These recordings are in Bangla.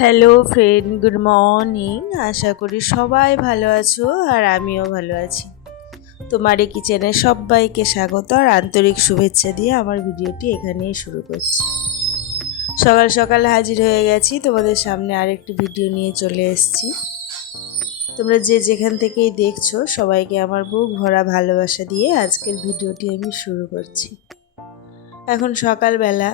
Hello friend, good morning. আশা করি সবাই ভালো আছো আর আমিও ভালো আছি। তোমারে কিচেনে সবাইকে স্বাগত আর আন্তরিক শুভেচ্ছা দিয়ে আমার ভিডিওটি এখানেই শুরু করছি। সকাল সকাল হাজির হয়ে গেছি তোমাদের সামনে আরেকটি ভিডিও নিয়ে চলে এসেছি। তোমরা যে যেখান থেকেই দেখছো সবাইকে আমার বুক ভরা ভালোবাসা দিয়ে আজকের ভিডিওটি আমি শুরু করছি। এখন সকালবেলা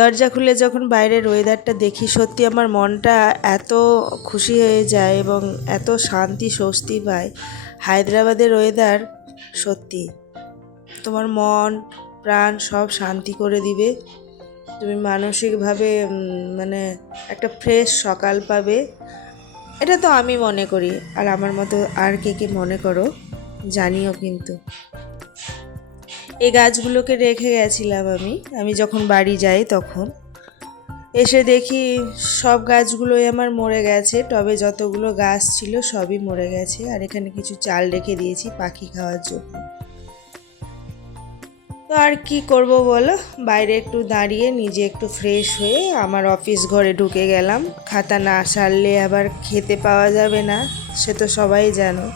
দরজা খুলে যখন বাইরের ওয়েদারটা দেখি সত্যি আমার মনটা এত খুশি হয়ে যায় এবং এত শান্তি স্বস্তি পায়। হায়দ্রাবাদের ওয়েদার সত্যি তোমার মন প্রাণ সব শান্তি করে দিবে। তুমি মানসিকভাবে মানে একটা ফ্রেশ সকাল পাবে, এটা তো আমি মনে করি। আর আমার মতো আর কে কে মনে করো জানিও কিন্তু। এই গাছগুলোকে রেখে গেছিলাম আমি যখন বাড়ি যাই তখন এসে দেখি সব গাছগুলোই আমার মরে গেছে। টবে যতগুলো গাছ ছিল সবই মরে গেছে। আর এখানে কিছু চাল রেখে দিয়েছি পাখি খাওয়ার জন্য। তো আর কি করব বলো, বাইরে একটু দাঁড়িয়ে নিজে একটু ফ্রেশ হয়ে আমার অফিস ঘরে ঢুকে গেলাম। খাতা না সারলে আবার খেতে পাওয়া যাবে না, সে তো সবাই জানো।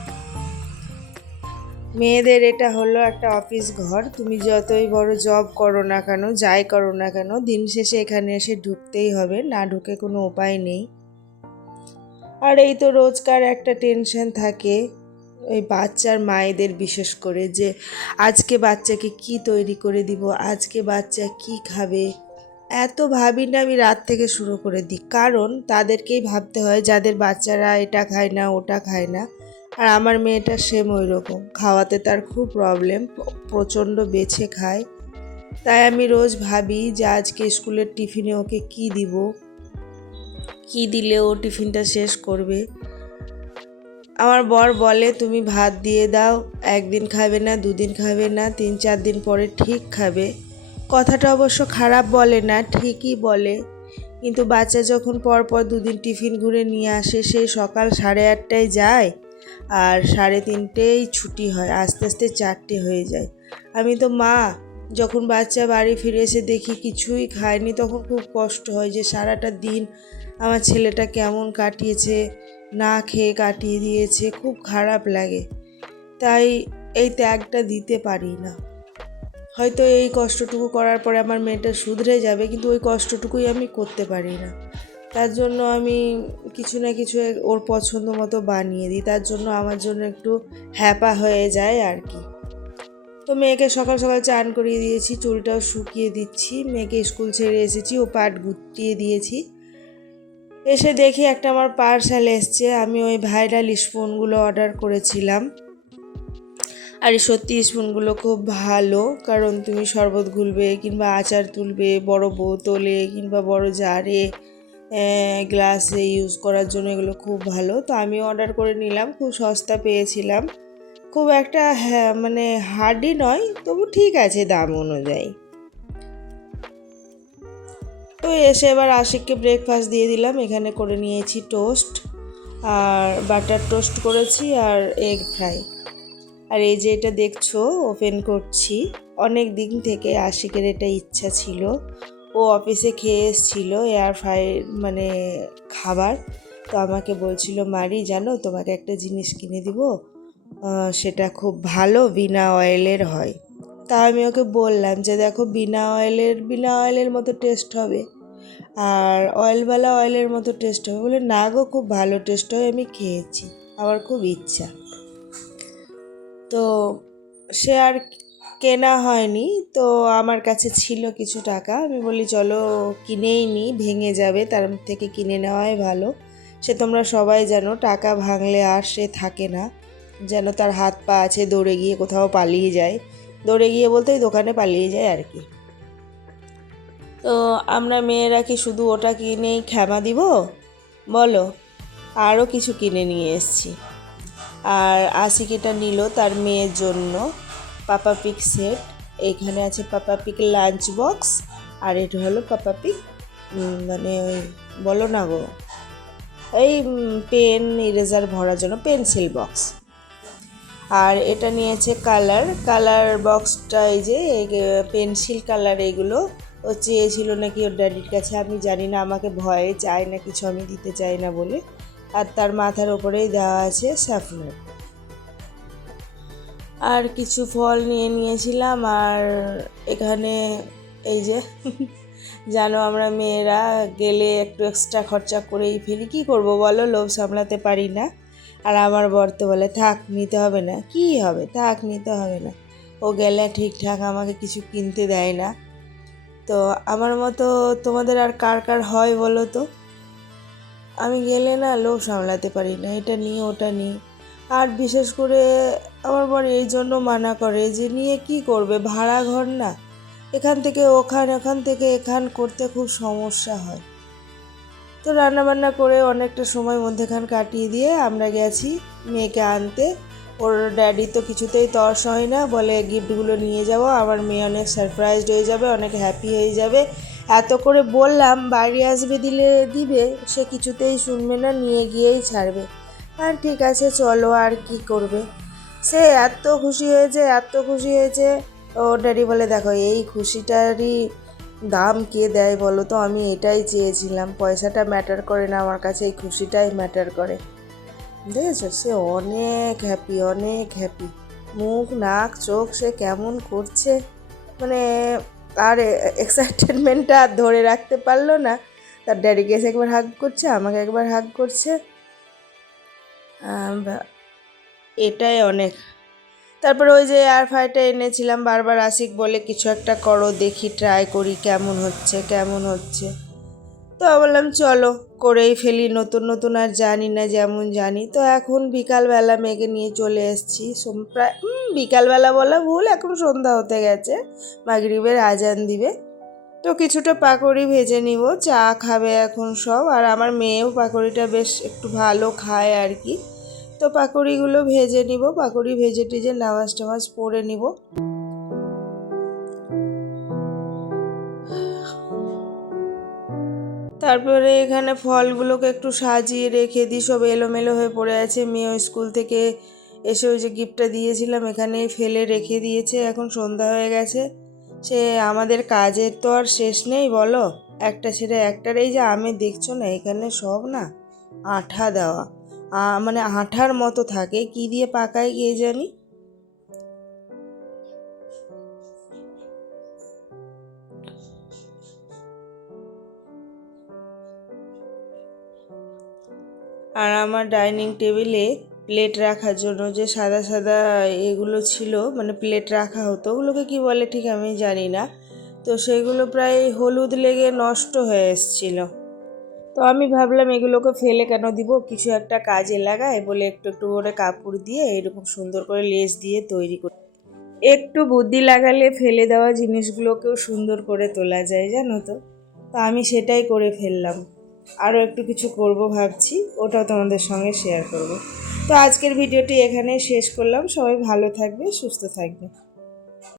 মেয়েদের এটা হলো একটা অফিস ঘর। তুমি যতই বড় জব করো না কেন, যাই করো না কেন, দিন শেষে এখানে এসে ঢুকতেই হবে, না ঢুকে কোনো উপায় নেই। আর এই তো রোজকার একটা টেনশন থাকে ওই বাচ্চার মায়েদের, বিশেষ করে যে আজকে বাচ্চাকে কি তৈরি করে দিব, আজকে বাচ্চা কি খাবে। এত ভাবি না, আমি রাত থেকে শুরু করে দিই। কারণ তাদেরকেই ভাবতে হয় যাদের বাচ্চারা এটা খায় না ওটা খায় না। আর আমার মেয়েটা সেম ওই রকম, খাওয়াতে তার খুব প্রবলেম, প্রচণ্ড বেছে খায়। তাই আমি রোজ ভাবি যে আজকে স্কুলের টিফিনে ওকে কি দিব, কি দিলে ও টিফিনটা শেষ করবে। আমার বর বলে তুমি ভাত দিয়ে দাও, একদিন খাবে না, দুদিন খাবে না, 3-4 দিন পরে ঠিক খাবে। কথাটা অবশ্য খারাপ বলে না, ঠিকই বলে। কিন্তু বাচ্চা যখন পরপর 2 দিন টিফিন ঘুরে নিয়ে আসে, সেই সকাল 8:30টায় যায় আর 3:30টেই ছুটি হয়, আস্তে আস্তে 4টে হয়ে যায়। আমি তো মা, যখন বাচ্চা বাড়ি ফিরে এসে দেখি কিছুই খায়নি, তখন খুব কষ্ট হয় যে সারাটা দিন আমার ছেলেটা কেমন কাটিয়েছে, না খেয়ে কাটিয়ে দিয়েছে, খুব খারাপ লাগে। তাই এই ত্যাগটা দিতে পারি না। হয়তো এই কষ্টটুকু করার পরে আমার মেয়েটা শুধরে যাবে, কিন্তু ওই কষ্টটুকুই আমি করতে পারি না। তার জন্য আমি কিছু না কিছু ওর পছন্দ মতো বানিয়ে দিই, তার জন্য আমার জন্য একটু হ্যাপা হয়ে যায় আর কি। তো মেয়েকে সকাল সকাল চান করিয়ে দিয়েছি, চুলটাও শুকিয়ে দিচ্ছি। মেয়েকে স্কুল ছেড়ে এসেছি, ও পাট গুটিয়ে দিয়েছি। এসে দেখি একটা আমার পার্সেল এসছে। আমি ওই ভাইরাল স্পুনগুলো অর্ডার করেছিলাম। আর সত্যি স্পুনগুলো খুব ভালো, কারণ তুমি শরবত গুলবে কিংবা আচার তুলবে বড় বোতলে কিংবা বড় জারে, গ্লাসে ইউজ করার জন্য এগুলো খুব ভালো। তো আমি অর্ডার করে নিলাম, খুব সস্তা পেয়েছিলাম। খুব একটা মানে হার্ডই নয়, তবু ঠিক আছে দাম অনুযায়ী। তো এসে এবার আশিককে ব্রেকফাস্ট দিয়ে দিলাম। এখানে করে নিয়েছি টোস্ট, আর বাটার টোস্ট করেছি আর এগ ফ্রাই। আর এই যে এটা দেখছো ওপেন করছি, অনেক দিন থেকে আশিকের এটা ইচ্ছা ছিল। ও অফিসে খেয়ে এসেছিল এয়ার ফ্রাই মানে খাবার। তো আমাকে বলছিল মারি জানো তোমাকে একটা জিনিস কিনে দিব, সেটা খুব ভালো, বিনা অয়েলের হয়। তা আমি ওকে বললাম যে দেখো বিনা অয়েলের মতো টেস্ট হবে, আর অয়েলের মতো টেস্ট হবে। বলে না গো, খুব ভালো টেস্ট হয়, আমি খেয়েছি, আমার খুব ইচ্ছা। তো সে আর কেনা হয়নি। তো আমার কাছে ছিল কিছু টাকা, আমি বলি চলো কিনেই নিই, ভেঙে যাবে, তার থেকে কিনে নেওয়াই ভালো। সে তোমরা সবাই জানো টাকা ভাঙলে আর সে থাকে না, যেন তার হাত পা আছে, দৌড়ে গিয়ে কোথাও পালিয়ে যায়। দৌড়ে গিয়ে বলতে ওই দোকানে পালিয়ে যায় আর কি। তো আমরা মেয়েরা কি শুধু ওটা কিনেই ক্ষমা দিব বলো, আরও কিছু কিনে নিয়ে এসেছি। আর আশিক এটা নিল তার মেয়ের জন্য পাপা পিক সেট। এইখানে আছে পাপা পিক লাঞ্চ বক্স, আর এটা হলো পাপা পিক মানে ওই বলো না গো, এই পেন ইরেজার ভরার জন্য পেন্সিল বক্স। আর এটা নিয়েছে কালার বক্সটা, এই যে পেন্সিল কালার এগুলো ও চেয়েছিল নাকি ওর ড্যাডির কাছে, আমি জানি না, আমাকে ভয়ে চায় না কিছু, আমি দিতে চাই না বলে। আর তার মাথার ওপরেই দেওয়া আছে স্যাফরন। আর কিছু ফল নিয়ে নিয়েছিলাম। আর এখানে এই যে জানো আমরা মেয়েরা গেলে একটু এক্সট্রা খরচা করেই ফেলি, কী করবো বলো, লোভ সামলাতে পারি না। আর আমার বর তো বলে থাক নিতে হবে না, কি হবে, থাক নিতে হবে না। ও গেলে ঠিকঠাক আমাকে কিছু কিনতে দেয় না। তো আমার মতো তোমাদের আর কার কার হয় বলো তো? আমি গেলে না লোভ সামলাতে পারি না, এটা নিয়ে ওটা নিয়ে। আর বিশেষ করে আমার বর এই জন্য মানা করে যে নিয়ে কি করবে, ভাড়া ঘর না, এখান থেকে ওখান, ওখান থেকে এখান করতে খুব সমস্যা হয়। তো রান্নাবান্না করে অনেকটা সময় মধ্যেখান কাটিয়ে দিয়ে আমরা গেছি মেয়েকে আনতে। ওর ড্যাডি তো কিছুতেই তর্স হয় না, বলে গিফটগুলো নিয়ে যাবো, আমার মেয়ে অনেক সারপ্রাইজড হয়ে যাবে, অনেক হ্যাপি হয়ে যাবে। এত করে বললাম বাড়ি আসবে দিলে দিবে, সে কিছুতেই শুনবে না, নিয়ে গিয়েই ছাড়বে। আর ঠিক আছে চলো, আর কি করবে। সে এত খুশি হয়েছে, এত খুশি হয়েছে। ও ড্যাডি বলে দেখো এই খুশিটারই দাম কে দেয় বলো তো, আমি এটাই চেয়েছিলাম, পয়সাটা ম্যাটার করে না আমার কাছে, এই খুশিটাই ম্যাটার করে। দেখেছো, সে অনেক হ্যাপি, অনেক হ্যাপি, মুখ নাক চোখ সে কেমন করছে, মানে আর এক্সাইটেডমেন্টটা আর ধরে রাখতে পারলো না। তার ড্যাডিকে এসে একবার হাগ করছে, আমাকে একবার হাগ করছে। এটাই অনেক। তারপরে ওই যে এয়ার ফ্রায়ারটা এনেছিলাম, বারবার আশিক বলে কিছু একটা করো দেখি, ট্রাই করি কেমন হচ্ছে কেমন হচ্ছে। তো বললাম চলো করেই ফেলি, নতুন নতুন আর জানি না, যেমন জানি। তো এখন বিকালবেলা মেয়েকে নিয়ে চলে এসেছি, প্রায় বিকালবেলা বলা ভুল, এখন সন্ধ্যা হতে গেছে, মাগরিবের আজান দিবে। তো কিছুটা পাকোড়ি ভেজে নিব, চা খাবে এখন সব। আর আমার মেয়েও পাকোড়িটা বেশ একটু ভালো খায় আর কি। তো পাকোড়িগুলো ভেজে নিব, পাকোড়ি ভেজে টেজে নামাজ টামাজ পড়ে নিব। তারপরে এখানে ফলগুলোকে একটু সাজিয়ে রেখে দিই, সব এলোমেলো হয়ে পড়ে আছে। মেয়ে স্কুল থেকে এসে ওই যে গিফটটা দিয়েছিলাম এখানে ফেলে রেখে দিয়েছে, এখন সন্ধ্যা হয়ে গেছে। সে আমাদের কাজের তো আর শেষ নেই বলো, একটা ছেড়ে একটার। এই যে আমি দেখছো না এখানে সব না আঠা দেওয়া, মানে আঠার মতো থাকে, কি দিয়ে পাকায় কে জানি। আর আমার ডাইনিং টেবিলে প্লেট রাখার জন্য যে সাদা সাদা এগুলো ছিল, মানে প্লেট রাখা হতো, ওগুলোকে কি বলে ঠিক আমি জানি না। তো সেগুলো প্রায় হলুদ লেগে নষ্ট হয়ে এসেছিলো। তো আমি ভাবলাম এগুলোকে ফেলে কেন দিব, কিছু একটা কাজে লাগায় বলে একটু একটু করে কাপড় দিয়ে এরকম সুন্দর করে লেস দিয়ে তৈরি করি। একটু বুদ্ধি লাগালে ফেলে দেওয়া জিনিসগুলোকেও সুন্দর করে তোলা যায় জানো তো। তো আমি সেটাই করে ফেললাম। আরও একটু কিছু করব ভাবছি, ওটাও তোমাদের সঙ্গে শেয়ার করব। তো আজকের ভিডিওটি এখানে শেষ করলাম, সবাই ভালো থাকবে, সুস্থ থাকবে।